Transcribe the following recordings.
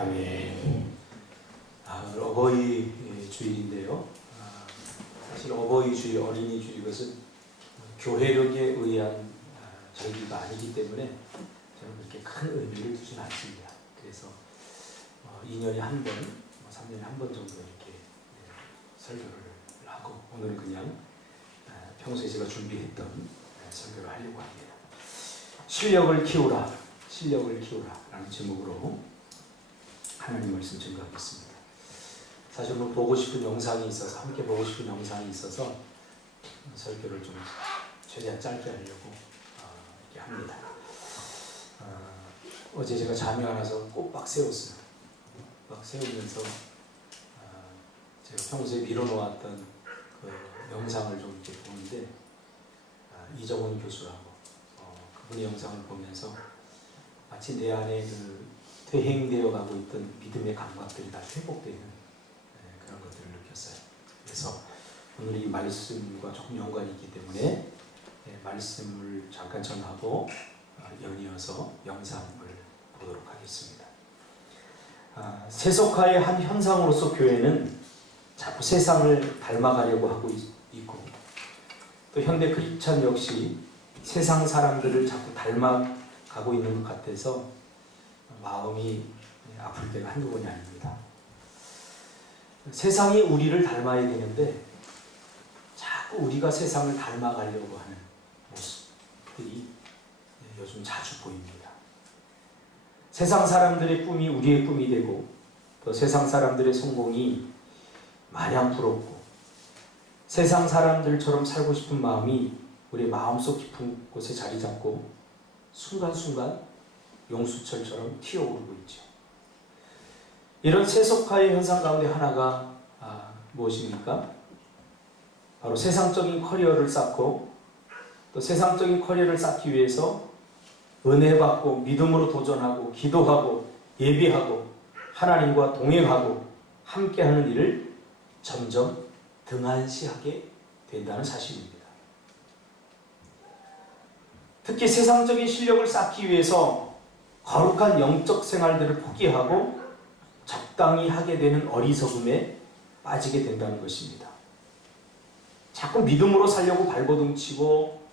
아멘. 오늘 어버이 주일인데요. 사실 어버이 주일, 어린이 주일 이것은 교회력에 의한 절기가 아니기 때문에 저는 그렇게 큰 의미를 두지는 않습니다. 그래서 2년에 한 번, 3년에 한 번 정도 이렇게 설교를 하고 오늘은 그냥 평소에 제가 준비했던 설교를 하려고 합니다. 실력을 키우라, 실력을 키우라 라는 제목으로 하나님 말씀 증거하겠습니다. 사실 보고 싶은 영상이 있어서, 함께 보고 싶은 영상이 있어서 설교를 좀 최대한 짧게 하려고 이렇게 합니다. 어제 제가 잠이 안 와서 꼬박 세웠어요. 막 세우면서 제가 평소에 미뤄놓았던 그 영상을 좀 이렇게 보는데 이정훈 교수라고 그분의 영상을 보면서 마치 내 안에 그 퇴행되어 가고 있던 믿음의 감각들이 다 회복되는 그런 것들을 느꼈어요. 그래서 오늘 이 말씀과 조금 연관이 있기 때문에 말씀을 잠깐 전하고 연이어서 영상을 보도록 하겠습니다. 세속화의 한 현상으로서 교회는 자꾸 세상을 닮아가려고 하고 있고, 또 현대 크리스찬 역시 세상 사람들을 자꾸 닮아가고 있는 것 같아서 마음이 아플 때가 한두 번이 아닙니다. 세상이 우리를 닮아야 되는데 자꾸 우리가 세상을 닮아가려고 하는 모습들이 요즘 자주 보입니다. 세상 사람들의 꿈이 우리의 꿈이 되고, 또 세상 사람들의 성공이 마냥 부럽고, 세상 사람들처럼 살고 싶은 마음이 우리의 마음속 깊은 곳에 자리 잡고 순간순간 용수철처럼 튀어오르고 있죠. 이런 세속화의 현상 가운데 하나가 무엇입니까? 바로 세상적인 커리어를 쌓고, 또 세상적인 커리어를 쌓기 위해서 은혜 받고 믿음으로 도전하고 기도하고 예배하고 하나님과 동행하고 함께하는 일을 점점 등한시하게 된다는 사실입니다. 특히 세상적인 실력을 쌓기 위해서 거룩한 영적 생활들을 포기하고 적당히 하게 되는 어리석음에 빠지게 된다는 것입니다. 자꾸 믿음으로 살려고 발버둥치고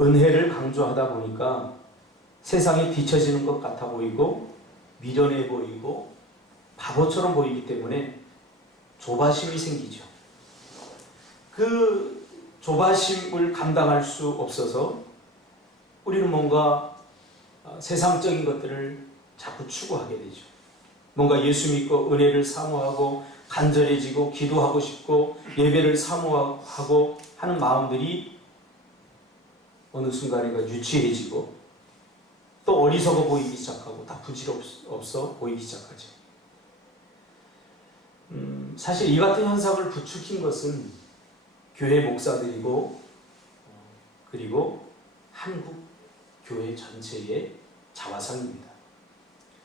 은혜를 강조하다 보니까 세상에 뒤처지는 것 같아 보이고 미련해 보이고 바보처럼 보이기 때문에 조바심이 생기죠. 그 조바심을 감당할 수 없어서 우리는 뭔가 세상적인 것들을 자꾸 추구하게 되죠. 뭔가 예수 믿고 은혜를 사모하고 간절해지고 기도하고 싶고 예배를 사모하고 하는 마음들이 어느 순간인가 유치해지고 또 어리석어 보이기 시작하고 다 부질없어 보이기 시작하죠. 사실 이 같은 현상을 부추긴 것은 교회 목사들이고 그리고 한국 교회 전체의 자화상입니다.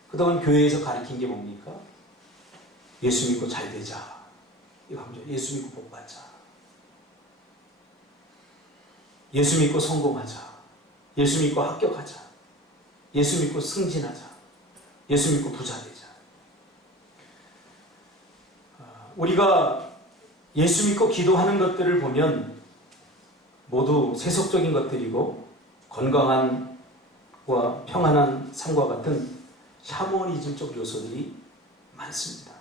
그동안 교회에서 가르친 게 뭡니까? 예수 믿고 잘 되자. 이거 하면 예수 믿고 복 받자. 예수 믿고 성공하자. 예수 믿고 합격하자. 예수 믿고 승진하자. 예수 믿고 부자 되자. 우리가 예수 믿고 기도하는 것들을 보면 모두 세속적인 것들이고 건강한 과 평안한 삶과 같은 샤머니즘적 요소들이 많습니다.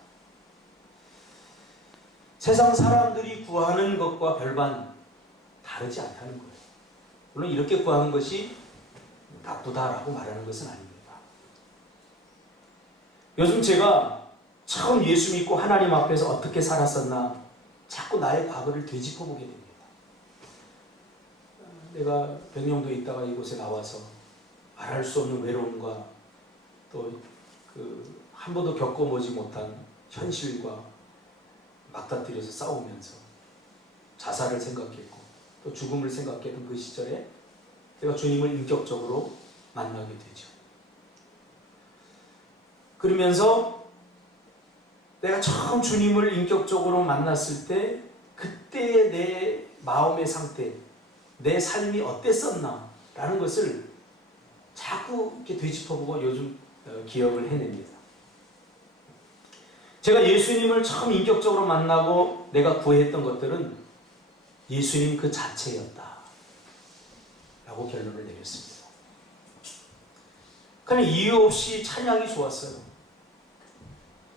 세상 사람들이 구하는 것과 별반 다르지 않다는 거예요. 물론 이렇게 구하는 것이 나쁘다라고 말하는 것은 아닙니다. 요즘 제가 처음 예수 믿고 하나님 앞에서 어떻게 살았었나 자꾸 나의 과거를 되짚어보게 됩니다. 내가 백령도에 있다가 이곳에 나와서 말할 수 없는 외로움과 또 한 번도 겪어보지 못한 현실과 맞닥뜨려서 싸우면서 자살을 생각했고 또 죽음을 생각했던 그 시절에 제가 주님을 인격적으로 만나게 되죠. 그러면서 내가 처음 주님을 인격적으로 만났을 때 그때의 내 마음의 상태, 내 삶이 어땠었나 라는 것을 자꾸 이렇게 되짚어보고 요즘 기억을 해냅니다. 제가 예수님을 처음 인격적으로 만나고 내가 구했던 것들은 예수님 그 자체였다 라고 결론을 내렸습니다. 그러면 이유 없이 찬양이 좋았어요.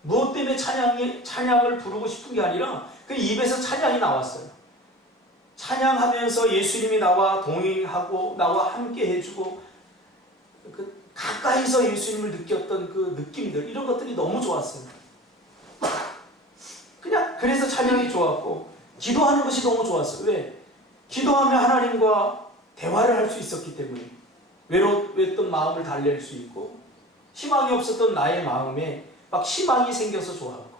무엇 때문에 찬양을 부르고 싶은 게 아니라 그 입에서 찬양이 나왔어요. 찬양하면서 예수님이 나와 동행하고 나와 함께 해주고 그 가까이서 예수님을 느꼈던 그 느낌들, 이런 것들이 너무 좋았어요. 그냥 그래서 찬양이 좋았고, 기도하는 것이 너무 좋았어요. 왜? 기도하면 하나님과 대화를 할 수 있었기 때문에. 외로웠던 마음을 달랠 수 있고, 희망이 없었던 나의 마음에 막 희망이 생겨서 좋았고,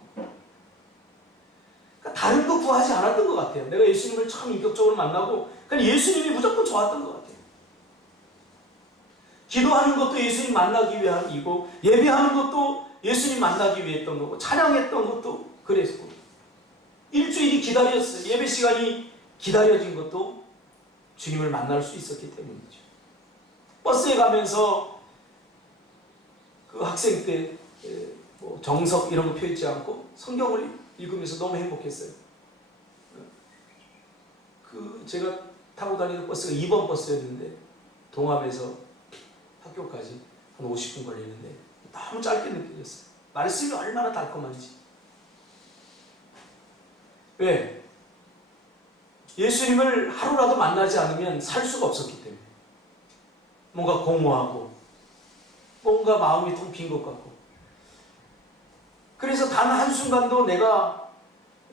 그러니까 다른 거 구하지 않았던 것 같아요. 내가 예수님을 처음 인격적으로 만나고 그냥 예수님이 무조건 좋았던 것 같아요. 기도하는 것도 예수님 만나기 위함이고, 예배하는 것도 예수님 만나기 위해 했던 거고, 찬양했던 것도 그랬고, 일주일이 기다렸어요. 예배 시간이 기다려진 것도 주님을 만날 수 있었기 때문이죠. 버스에 가면서 그 학생 때 뭐 정석 이런 거 펴있지 않고 성경을 읽으면서 너무 행복했어요. 제가 타고 다니는 버스가 2번 버스였는데 동암에서 학교까지 한 50분 걸리는데 너무 짧게 느껴졌어요. 말씀이 얼마나 달콤한지. 왜? 예수님을 하루라도 만나지 않으면 살 수가 없었기 때문에. 뭔가 공허하고 뭔가 마음이 텅 빈 것 같고, 그래서 단 한순간도 내가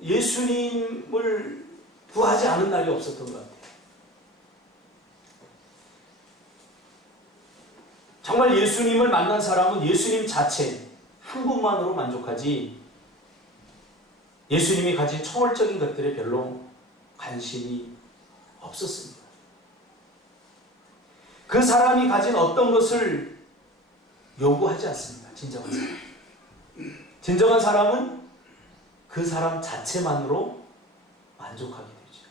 예수님을 구하지 않은 날이 없었던 것 같아요. 정말 예수님을 만난 사람은 예수님 자체 한 분만으로 만족하지 예수님이 가진 초월적인 것들에 별로 관심이 없었습니다. 그 사람이 가진 어떤 것을 요구하지 않습니다. 진정한 사람. 진정한 사람은 그 사람 자체만으로 만족하게 되죠.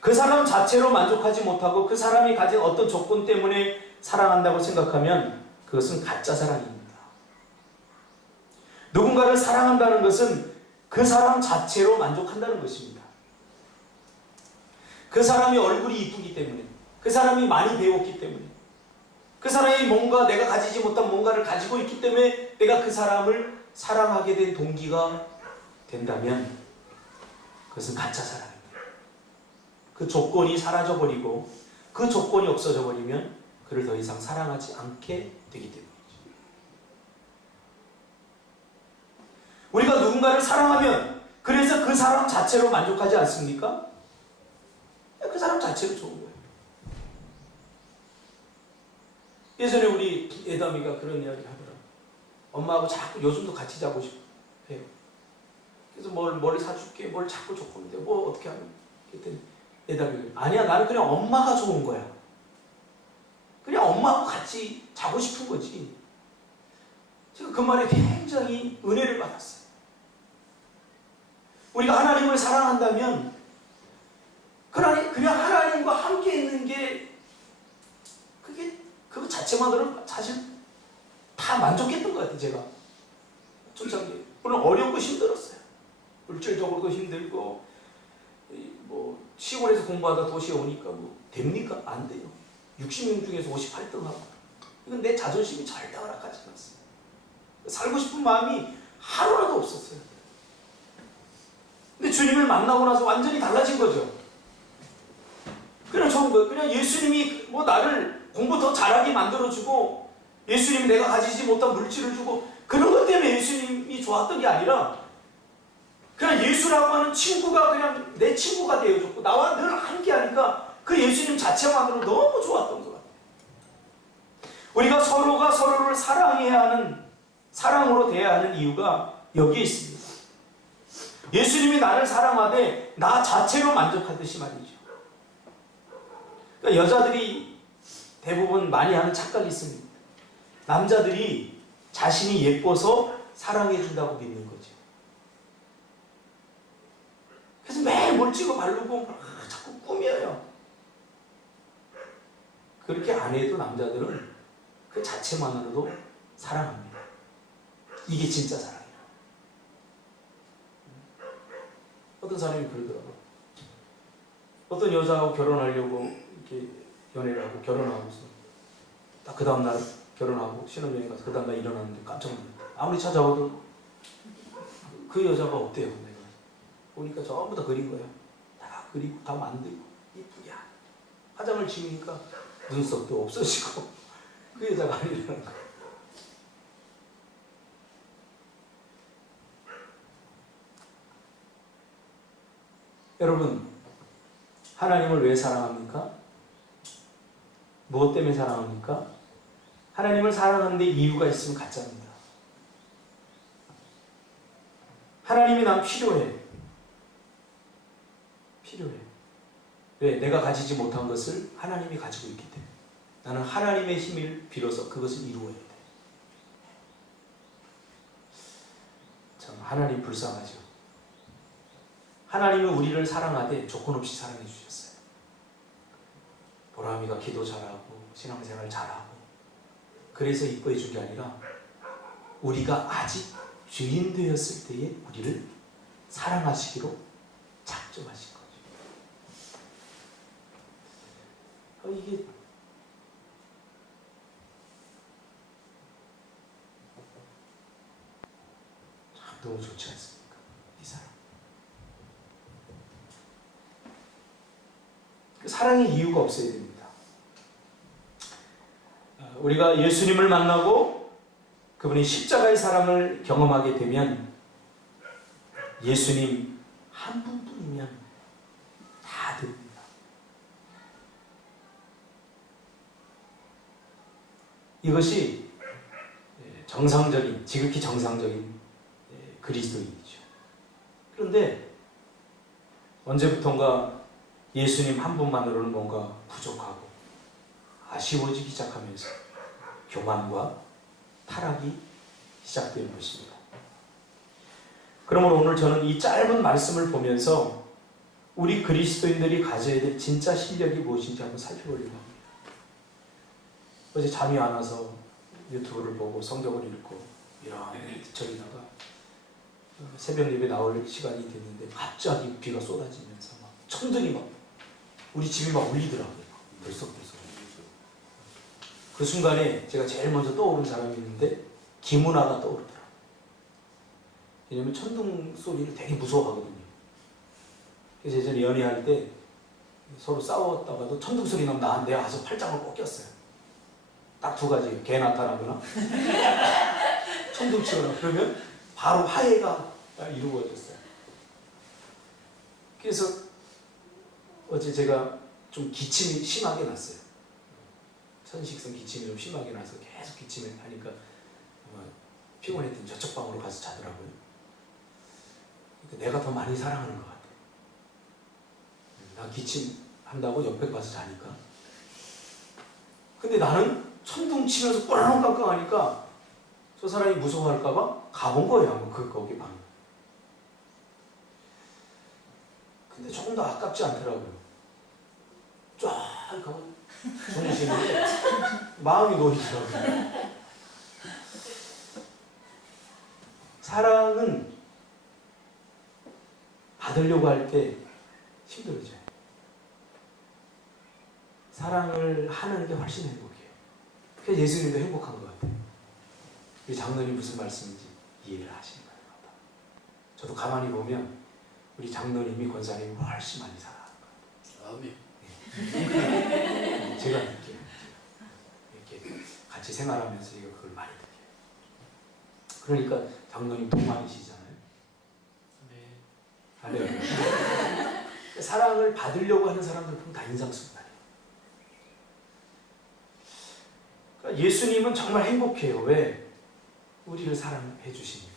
그 사람 자체로 만족하지 못하고 그 사람이 가진 어떤 조건 때문에 사랑한다고 생각하면 그것은 가짜 사랑입니다. 누군가를 사랑한다는 것은 그 사람 자체로 만족한다는 것입니다. 그 사람이 얼굴이 이쁘기 때문에, 그 사람이 많이 배웠기 때문에, 그 사람이 뭔가 내가 가지지 못한 뭔가를 가지고 있기 때문에 내가 그 사람을 사랑하게 된 동기가 된다면 그것은 가짜 사랑입니다. 그 조건이 사라져버리고 그 조건이 없어져버리면 그를 더 이상 사랑하지 않게 되기 때문이죠. 우리가 누군가를 사랑하면 그래서 그 사람 자체로 만족하지 않습니까? 그 사람 자체로 좋은 거예요. 예전에 우리 애담이가 그런 이야기 하더라고요. 엄마하고 자꾸 요즘도 같이 자고 싶어 해요. 그래서 뭘 사줄게, 뭘 자꾸 줬는데 뭐 어떻게 하면? 그랬더니 애담이가 아니야, 나는 그냥 엄마가 좋은 거야. 그냥 엄마하고 같이 자고 싶은 거지. 제가 그 말에 굉장히 은혜를 받았어요. 우리가 하나님을 사랑한다면 그냥 하나님과 함께 있는 게 그거 자체만으로는 사실 다 만족했던 것 같아요. 제가 초창기 물론 어렵고 힘들었어요. 물질적으로도 힘들고, 뭐 시골에서 공부하다 도시에 오니까 뭐 됩니까? 안 돼요. 60명 중에서 58등 하고, 이건 내 자존심이 절대 허락하지 않았어요. 살고 싶은 마음이 하루라도 없었어요. 근데 주님을 만나고 나서 완전히 달라진 거죠. 그냥 좋은 거예요. 그냥 예수님이 뭐 나를 공부 더 잘하게 만들어주고, 예수님이 내가 가지지 못한 물질을 주고, 그런 것 때문에 예수님이 좋았던 게 아니라 그냥 예수라고 하는 친구가 그냥 내 친구가 되어줬고 나와 늘 함께 하니까 그 예수님 자체만으로 너무 좋았던 것 같아요. 우리가 서로가 서로를 사랑해야 하는, 사랑으로 대해야 하는 이유가 여기에 있습니다. 예수님이 나를 사랑하되 나 자체로 만족하듯이 말이죠. 그러니까 여자들이 대부분 많이 하는 착각이 있습니다. 남자들이 자신이 예뻐서 사랑해준다고 믿는 거죠. 그래서 매일 뭘 찍어 바르고 자꾸 꾸며요. 그렇게 안 해도 남자들은 그 자체만으로도 사랑합니다. 이게 진짜 사랑이야. 어떤 사람이 그러더라고. 어떤 여자하고 결혼하려고 이렇게 연애를 하고 결혼하고서 딱 그 다음날 결혼하고 신혼여행 가서 그 다음날 일어났는데 깜짝 놀랐다. 아무리 찾아봐도 그 여자가 없대요. 내가 보니까 전부 다 그린 거야. 다 그리고 다 만들고 이쁘게 화장을 지우니까 눈썹도 없어지고 그 여자가 아니라는 거야. 여러분, 하나님을 왜 사랑합니까? 무엇 때문에 사랑합니까? 하나님을 사랑하는데 이유가 있으면 가짜입니다. 하나님이 난 필요해. 필요해. 왜? 내가 가지지 못한 것을 하나님이 가지고 있기 때문에 나는 하나님의 힘을 빌어서 그것을 이루어야 돼. 참 하나님 불쌍하죠. 하나님은 우리를 사랑하되 조건 없이 사랑해 주셨어요. 보람이가 기도 잘하고 신앙생활 잘하고 그래서 이뻐해 준 게 아니라 우리가 아직 죄인 되었을 때에 우리를 사랑하시기로 작정하신 거죠. 이게 참 너무 좋지 않습니까? 이 사랑. 사랑의 이유가 없어야 됩니다. 우리가 예수님을 만나고 그분의 십자가의 사랑을 경험하게 되면 예수님 한 분뿐이면 다 됩니다. 이것이 정상적인, 지극히 정상적인 그리스도인이죠. 그런데 언제부턴가 예수님 한 분만으로는 뭔가 부족하고 아쉬워지기 시작하면서 교만과 타락이 시작되는 것입니다. 그러므로 오늘 저는 이 짧은 말씀을 보면서 우리 그리스도인들이 가져야 될 진짜 실력이 무엇인지 한번 살펴보려고 합니다. 어제 잠이 안 와서 유튜브를 보고 성경을 읽고 이런 뒤척이다가 새벽 예배 나올 시간이 됐는데 갑자기 비가 쏟아지면서 막 천둥이 막 우리 집이 막 울리더라고요. 벌썩벌썩. 그 순간에 제가 제일 먼저 떠오른 사람이 있는데 김은아가 떠오르더라고요. 왜냐면 천둥 소리를 되게 무서워하거든요. 그래서 예전에 연애할 때 서로 싸웠다가도 천둥 소리 나면 내가 가서 팔짱을 꼭 꼈어요. 딱 두 가지. 개 나타나거나 천둥 치거나 그러면 바로 화해가 이루어졌어요. 그래서 어제 제가 좀 기침이 심하게 났어요. 천식성 기침이 좀 심하게 나서 계속 기침을 하니까 피곤했더니 저쪽 방으로 가서 자더라고요. 그러니까 내가 더 많이 사랑하는 것 같아요. 나 기침한다고 옆에 가서 자니까. 근데 나는 천둥 치면서 꼴렁꼴렁 하니까 저 사람이 무서워할까봐 가본 거예요. 한번 거기 방. 근데 조금 더 아깝지 않더라고요. 쫙 가면 주무시는데 마음이 놓이더라고요. 사랑은 받으려고 할 때 힘들어져요. 사랑을 하는 게 훨씬 행복해요. 그래서 예수님도 행복한 것 같아요. 우리 장로님 무슨 말씀인지 이해를 하시는 거예요. 저도 가만히 보면 우리 장로님이 권사님이 훨씬 많이 사랑하는 것 같아요. 네. 제가 느껴요. 이렇게 같이 생활하면서 그걸 많이 느껴요. 그러니까 장로님 동안이시잖아요. 네. 네. 사랑을 받으려고 하는 사람들 보면 다 인상순간이에요. 그러니까 예수님은 정말 행복해요. 왜? 우리를 사랑해 주시니까.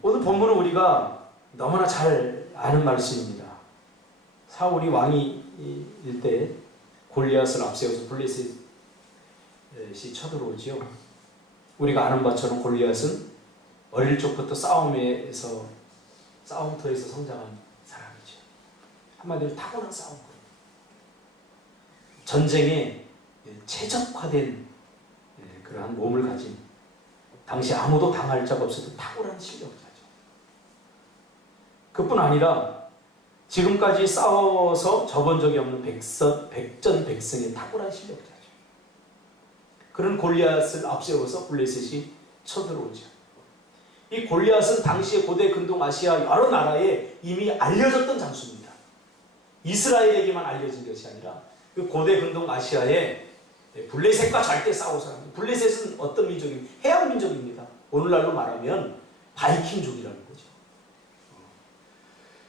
오늘 본문은 우리가 너무나 잘 아는 말씀입니다. 사울이 왕이일 때 골리앗을 앞세워서 블레셋이 쳐들어오죠. 우리가 아는 바처럼 골리앗은 어릴 적부터 싸움터에서 성장한 사람이죠. 한마디로 타고난 싸움꾼. 전쟁에 최적화된 그러한 몸을 가진, 당시 아무도 당할 자가 없어도 탁월한 실력자죠. 그뿐 아니라 지금까지 싸워서 접은 적이 없는 백전백승의 탁월한 실력자죠. 그런 골리앗을 앞세워서 블레셋이 쳐들어오죠. 이 골리앗은 당시의 고대 근동 아시아 여러 나라에 이미 알려졌던 장수입니다. 이스라엘에게만 알려진 것이 아니라 그 고대 근동 아시아에 블레셋과 절대 싸울 사람. 블레셋은 어떤 민족입니까? 해양 민족입니다. 오늘날로 말하면 바이킹족이라는 거죠.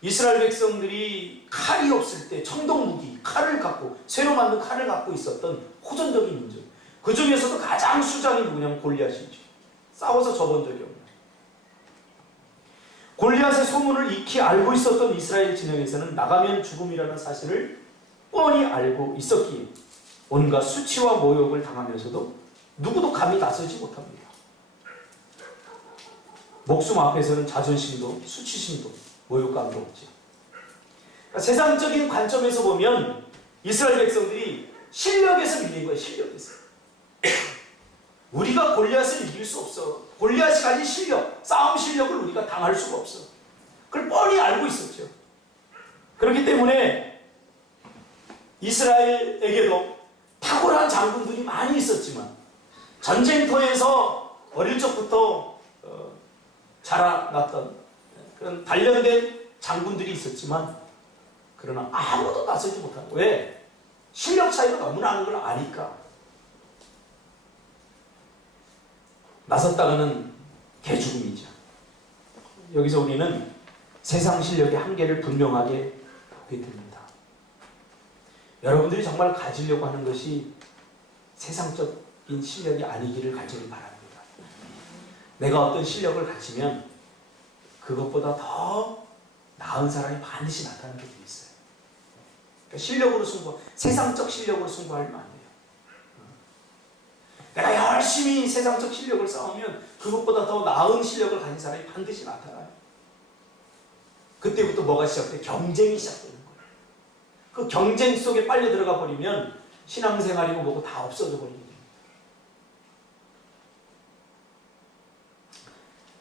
이스라엘 백성들이 칼이 없을 때 청동 무기, 칼을 갖고 쇠로 만든 칼을 갖고 있었던 호전적인 민족. 그 중에서도 가장 수장이 누구냐면 골리앗이죠. 싸워서 접은 적이 없는. 골리앗의 소문을 익히 알고 있었던 이스라엘 진영에서는 나가면 죽음이라는 사실을 뻔히 알고 있었기에 온갖 수치와 모욕을 당하면서도 누구도 감히 나서지 못합니다. 목숨 앞에서는 자존심도 수치심도 모욕감도 없죠. 그러니까 세상적인 관점에서 보면 이스라엘 백성들이 실력에서 밀린 거예요. 실력에서. 우리가 골리앗을 이길 수 없어. 골리앗이 가진 실력, 싸움 실력을 우리가 당할 수가 없어. 그걸 뻔히 알고 있었죠. 그렇기 때문에 이스라엘에게도 탁월한 장군들이 많이 있었지만 전쟁터에서 어릴 적부터 자라났던 그런 단련된 장군들이 있었지만 그러나 아무도 나서지 못하고. 왜? 실력 차이가 너무 나는 걸 아니까. 나섰다가는 개죽음이죠. 여기서 우리는 세상 실력의 한계를 분명하게 보게 됩니다. 여러분들이 정말 가지려고 하는 것이 세상적인 실력이 아니기를 간절히 바랍니다. 내가 어떤 실력을 가지면 그것보다 더 나은 사람이 반드시 나타나는 게 있어요. 그러니까 실력으로 세상적 실력으로 승부하면 안 돼요. 내가 열심히 세상적 실력을 쌓으면 그것보다 더 나은 실력을 가진 사람이 반드시 나타나요. 그때부터 뭐가 시작돼? 경쟁이 시작되는 거예요. 그 경쟁 속에 빨려 들어가 버리면 신앙생활이고 뭐고 다 없어져 버리게 됩니다.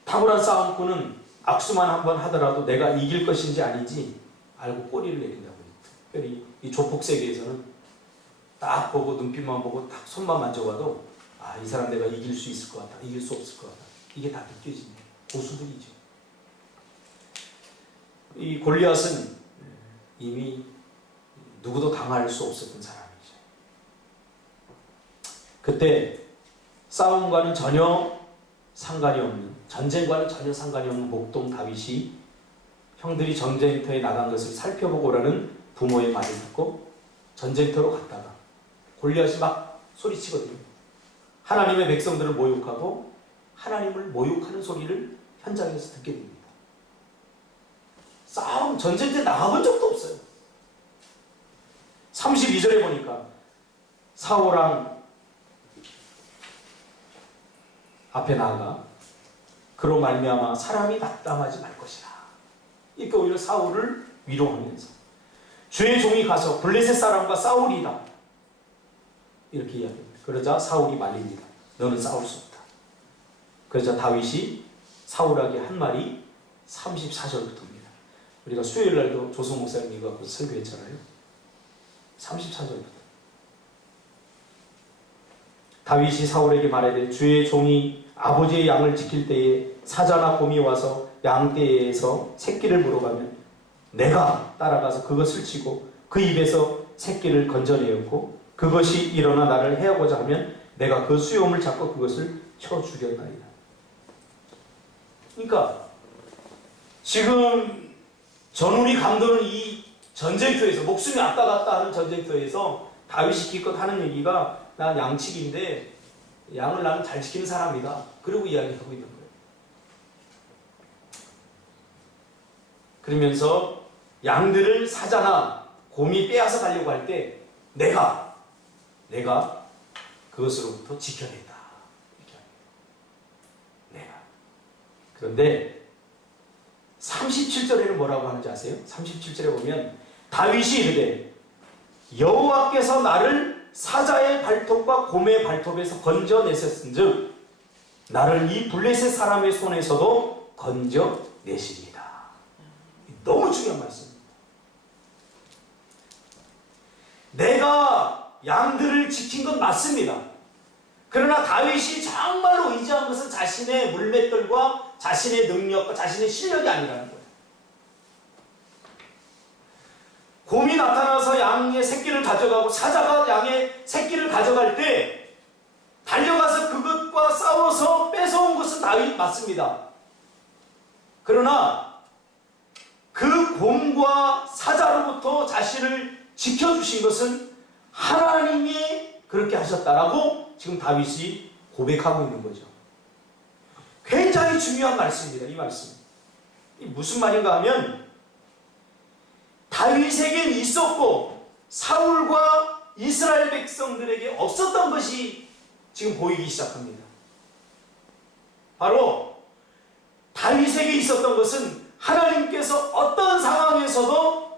탁월한 싸움꾼은 악수만 한번 하더라도 내가 이길 것인지 아닌지 알고 꼬리를 내린다고 해요. 특별히 이 조폭 세계에서는 딱 보고 눈빛만 보고 딱 손만 만져봐도 아, 이 사람 내가 이길 수 있을 것 같다, 이길 수 없을 것 같다. 이게 다 느껴집니다. 고수들이죠. 이 골리앗은 이미 누구도 당할 수 없었던 사람이죠. 그때 싸움과는 전혀 상관이 없는, 전쟁과는 전혀 상관이 없는 목동 다윗이 형들이 전쟁터에 나간 것을 살펴보고 오라는 부모의 말을 듣고 전쟁터로 갔다가 골리앗이 막 소리치거든요. 하나님의 백성들을 모욕하고 하나님을 모욕하는 소리를 현장에서 듣게 됩니다. 싸움, 전쟁터에 나가본 적도 없어요. 32절에 보니까 사울왕 앞에 나아가 그로 말미암아 사람이 낙담하지 말 것이라. 그러니까 오히려 사울을 위로하면서 주의 종이 가서 블레셋 사람과 싸우리이다. 이렇게 이야기합니다. 그러자 사울이 말립니다. 너는 싸울 수 없다. 그러자 다윗이 사울에게 한 말이 34절부터입니다. 우리가 수요일날도 조성 목사님이 갖고 설교했잖아요. 34절부터. 다윗이 사울에게 말하되 주의 종이 아버지의 양을 지킬 때에 사자나 곰이 와서 양떼에서 새끼를 물어가면 내가 따라가서 그것을 치고 그 입에서 새끼를 건져내었고 그것이 일어나 나를 해하고자 하면 내가 그 수염을 잡고 그것을 쳐 죽였나이다. 그러니까 지금 전운이 감도는 이 전쟁터에서 목숨이 왔다 갔다 하는 전쟁터에서 다윗이 기껏 하는 얘기가 난 양치기인데 양을 나는 잘 지키는 사람이다. 그러고 이야기하고 있는 거예요. 그러면서 양들을 사자나 곰이 빼앗아 가려고 할 때 내가 그것으로부터 지켜낸다. 이렇게 합니다. 내가. 그런데 37절에는 뭐라고 하는지 아세요? 37절에 보면 다윗이 이르되 여호와께서 나를 사자의 발톱과 곰의 발톱에서 건져내셨은즉 나를 이 블레셋 사람의 손에서도 건져내시리이다. 너무 중요한 말씀입니다. 내가 양들을 지킨 건 맞습니다. 그러나 다윗이 정말로 의지한 것은 자신의 물맷돌과 자신의 능력과 자신의 실력이 아니라는 거예요. 곰이 나타나서 양의 새끼를 가져가고 사자가 양의 새끼를 가져갈 때 달려가서 그것과 싸워서 뺏어온 것은 다윗 맞습니다. 그러나 그 곰과 사자로부터 자신을 지켜주신 것은 하나님이 그렇게 하셨다라고 지금 다윗이 고백하고 있는 거죠. 굉장히 중요한 말씀입니다. 이 말씀. 이 무슨 말인가 하면 다윗에겐 있었고 사울과 이스라엘 백성들에게 없었던 것이 지금 보이기 시작합니다. 바로 다윗에게 있었던 것은 하나님께서 어떤 상황에서도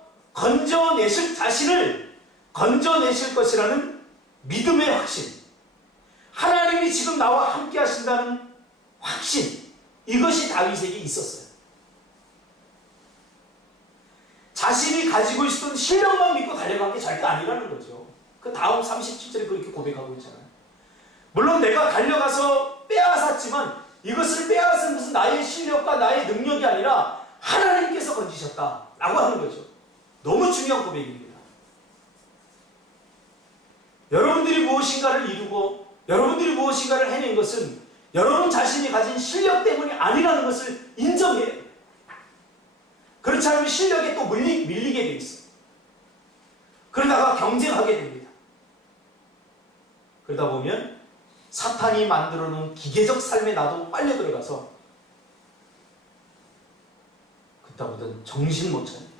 자신을 건져내실 것이라는 믿음의 확신, 하나님이 지금 나와 함께 하신다는 확신, 이것이 다윗에게 있었어요. 자신이 가지고 있었던 실력만 믿고 달려간 게 절대 아니라는 거죠. 그 다음 37절에 그렇게 고백하고 있잖아요. 물론 내가 달려가서 빼앗았지만 이것을 빼앗은 것은 나의 실력과 나의 능력이 아니라 하나님께서 건지셨다라고 하는 거죠. 너무 중요한 고백입니다. 여러분들이 무엇인가를 이루고 여러분들이 무엇인가를 해낸 것은 여러분 자신이 가진 실력 때문이 아니라는 것을 인정해요. 그렇지 않으면 실력에 또 밀리게 돼 있어요. 그러다가 경쟁하게 됩니다. 그러다 보면 사탄이 만들어 놓은 기계적 삶에 나도 빨려 들어가서 그때부터는 정신 못 차립니다.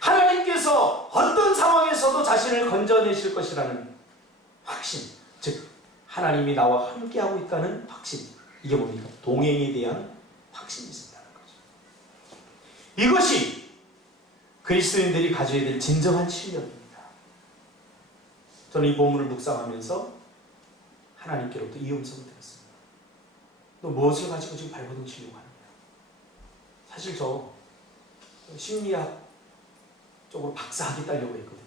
하나님께서 어떤 상황에서도 자신을 건져내실 것이라는 확신, 즉 하나님이 나와 함께하고 있다는 확신, 이게 뭡니까? 동행에 대한 확신이 있다는 거죠. 이것이 그리스도인들이 가져야 될 진정한 실력입니다. 저는 이 본문을 묵상하면서 하나님께로부터 이 음성을 들었습니다. 너 무엇을 가지고 지금 발버둥 치려고 하느냐? 사실 저 심리학 쪽으로 박사학위 따려고 했거든요.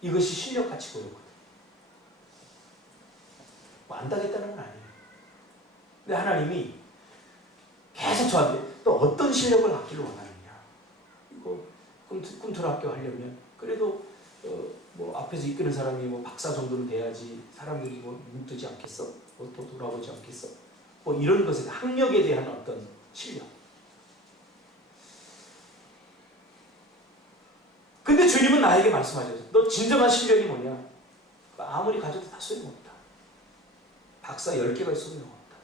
이것이 실력같이 보였거든요. 뭐 안다겠다는 건 아니에요. 근데 하나님이 계속 저한테 또 어떤 실력을 갖기를 원하느냐. 이거 꿈틀 학교 하려면 그래도 뭐 앞에서 이끄는 사람이 뭐 박사 정도는 돼야지 사람들이 뭐 눈뜨지 않겠어? 뭐 또 돌아보지 않겠어? 뭐 이런 것에 학력에 대한 어떤 실력. 근데 주님은 나에게 말씀하셨어요. 너 진정한 실력이 뭐냐? 아무리 가져도 다 소용없다. 박사 10개가 있어도 소용없다.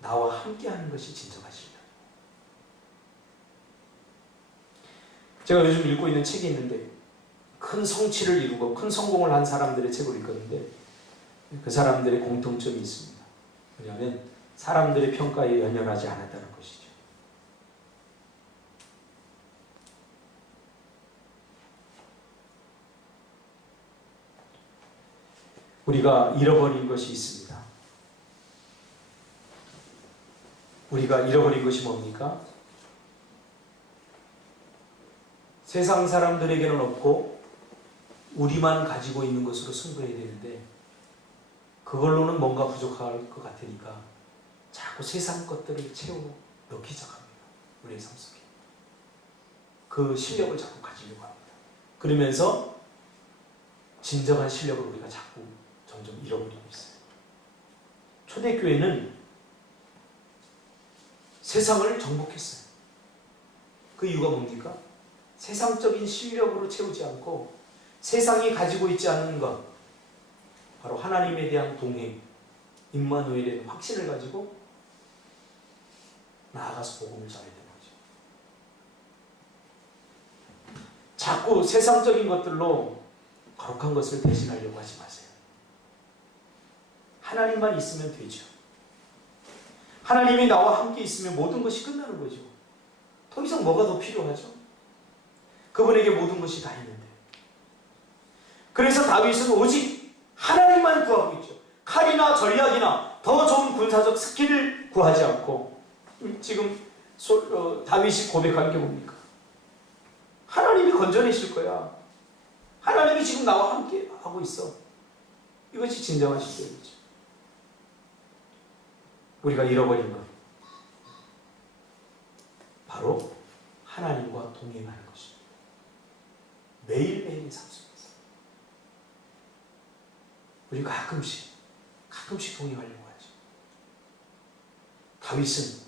나와 함께하는 것이 진정한 실력. 제가 요즘 읽고 있는 책이 있는데 큰 성취를 이루고 큰 성공을 한 사람들의 책을 읽었는데 그 사람들의 공통점이 있습니다. 왜냐하면 사람들의 평가에 연연하지 않았다는 것이죠. 우리가 잃어버린 것이 있습니다. 우리가 잃어버린 것이 뭡니까? 세상 사람들에게는 없고 우리만 가지고 있는 것으로 승부해야 되는데 그걸로는 뭔가 부족할 것 같으니까 자꾸 세상 것들을 채워 넣기 시작합니다. 우리의 삶 속에. 그 실력을 자꾸 가지려고 합니다. 그러면서 진정한 실력을 우리가 자꾸 점점 잃어버리고 있어요. 초대교회는 세상을 정복했어요. 그 이유가 뭡니까? 세상적인 실력으로 채우지 않고 세상이 가지고 있지 않는 것, 바로 하나님에 대한 동행, 임마누엘에 대한 확신을 가지고 나아가서 복음을 전해야 되는 거죠. 자꾸 세상적인 것들로 거룩한 것을 대신하려고 하지 마세요. 하나님만 있으면 되죠. 하나님이 나와 함께 있으면 모든 것이 끝나는 거죠. 더 이상 뭐가 더 필요하죠? 그분에게 모든 것이 다 있는데. 그래서 다윗은 오직 하나님만 구하고 있죠. 칼이나 전략이나 더 좋은 군사적 스킬을 구하지 않고 지금 다윗이 거백한 게 뭡니까? 하나님이 건져내실 거야. 하나님이 지금 나와 함께 하고 있어. 이것이 진정한 신뢰이죠. 우리가 잃어버린 것, 바로 하나님과 동행하는 것입니다. 매일매일의 삶 속에서 우리가 가끔씩 동행하려고 하죠. 다윗은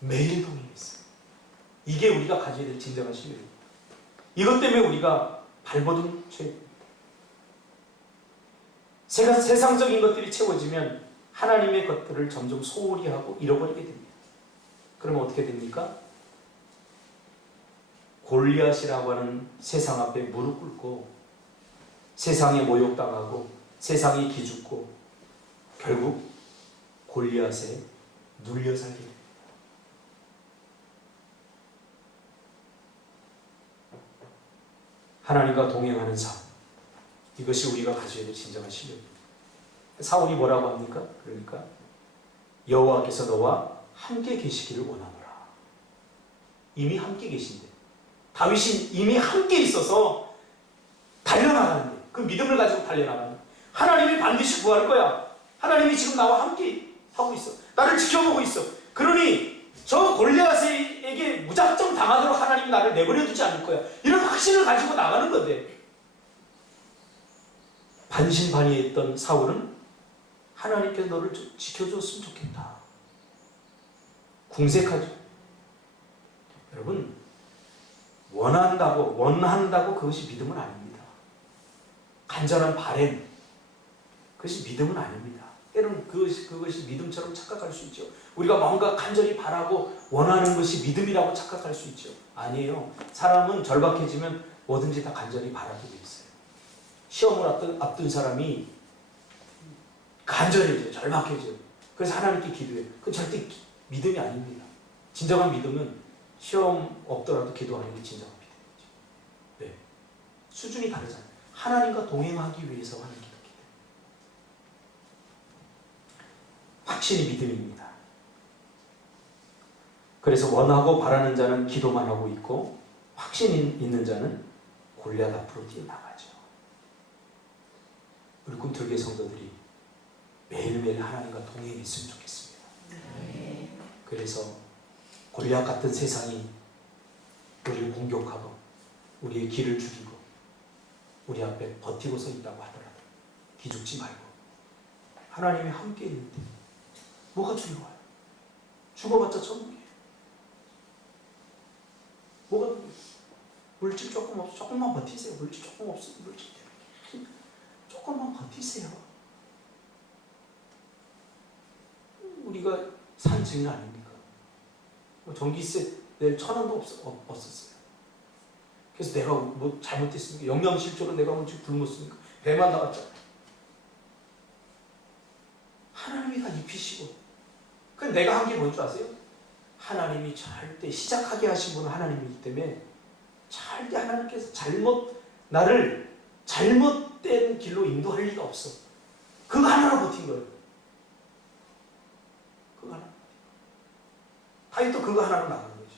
매일 동행했어요. 이게 우리가 가져야 될 진정한 신뢰입니다. 이것 때문에 우리가 발버둥 쳐입니다. 세상적인 것들이 채워지면 하나님의 것들을 점점 소홀히 하고 잃어버리게 됩니다. 그러면 어떻게 됩니까? 골리앗이라고 하는 세상 앞에 무릎 꿇고 세상에 모욕당하고 세상에 기죽고 결국 골리앗에 눌려 살게 됩니다. 하나님과 동행하는 삶, 이것이 우리가 가져야 될 진정한 신뢰입니다. 사울이 뭐라고 합니까? 그러니까 여호와께서 너와 함께 계시기를 원하노라. 이미 함께 계신데, 다윗이 이미 함께 있어서 달려나가는데, 그 믿음을 가지고 달려나가는데, 하나님이 반드시 구할 거야. 하나님이 지금 나와 함께 하고 있어. 나를 지켜보고 있어. 그러니 저 골리앗에게 무작정 당하도록 하나님이 나를 내버려 두지 않을 거야. 이런 확신을 가지고 나가는 건데, 반신반의했던 사울은 하나님께서 너를 지켜줬으면 좋겠다. 궁색하죠. 여러분, 원한다고 그것이 믿음은 아닙니다. 간절한 바램, 그것이 믿음은 아닙니다. 때로는 그것이 믿음처럼 착각할 수 있죠. 우리가 뭔가 간절히 바라고 원하는 것이 믿음이라고 착각할 수 있죠. 아니에요. 사람은 절박해지면 뭐든지 다 간절히 바라게 돼 있어요. 시험을 앞둔 사람이 간절해져요. 절박해져요. 그래서 하나님께 기도해요. 그건 절대 믿음이 아닙니다. 진정한 믿음은 시험 없더라도 기도하는 게 진정한 믿음이죠. 네. 수준이 다르잖아요. 하나님과 동행하기 위해서 하는 기도기 때문에. 확신이 믿음입니다. 그래서 원하고 바라는 자는 기도만 하고 있고, 확신이 있는 자는 골리앗 앞으로 뛰어나가죠. 우리 꿈틀교회 성도들이 매일매일 하나님과 동행했으면 좋겠습니다. 그래서 골리앗 같은 세상이 우리를 공격하고 우리의 길을 죽이고 우리 앞에 버티고 서 있다고 하더라도 기죽지 말고 하나님이 함께 있는데 뭐가 두려워요? 죽어봤자 천국이에요. 뭐가 두려워요? 물질 조금 없어, 조금만 버티세요. 물질 조금 없어, 물질 때문에 조금만 버티세요. 우리가 산 증인 아닙니까? 전기세 낼 1,000원도 없었어요. 그래서 내가 뭐 잘못했습니까? 영양실조로 내가 뭐 지금 굶었습니까? 배만 나왔잖아요. 하나님이 다 입히시고. 그럼 내가 한 게 뭔 줄 아세요? 하나님이 절대 시작하게 하신 분은 하나님이기 때문에 절대 하나님께서 나를 잘못된 길로 인도할 리가 없어. 그거 하나로 버틴 거예요. 그거 하나. 다윗도 그거 하나로 나간 거죠.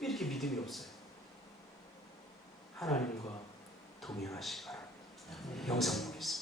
왜 이렇게 믿음이 없어요? 하나님과 동행하시기 바랍니다. 영상 보겠습니다.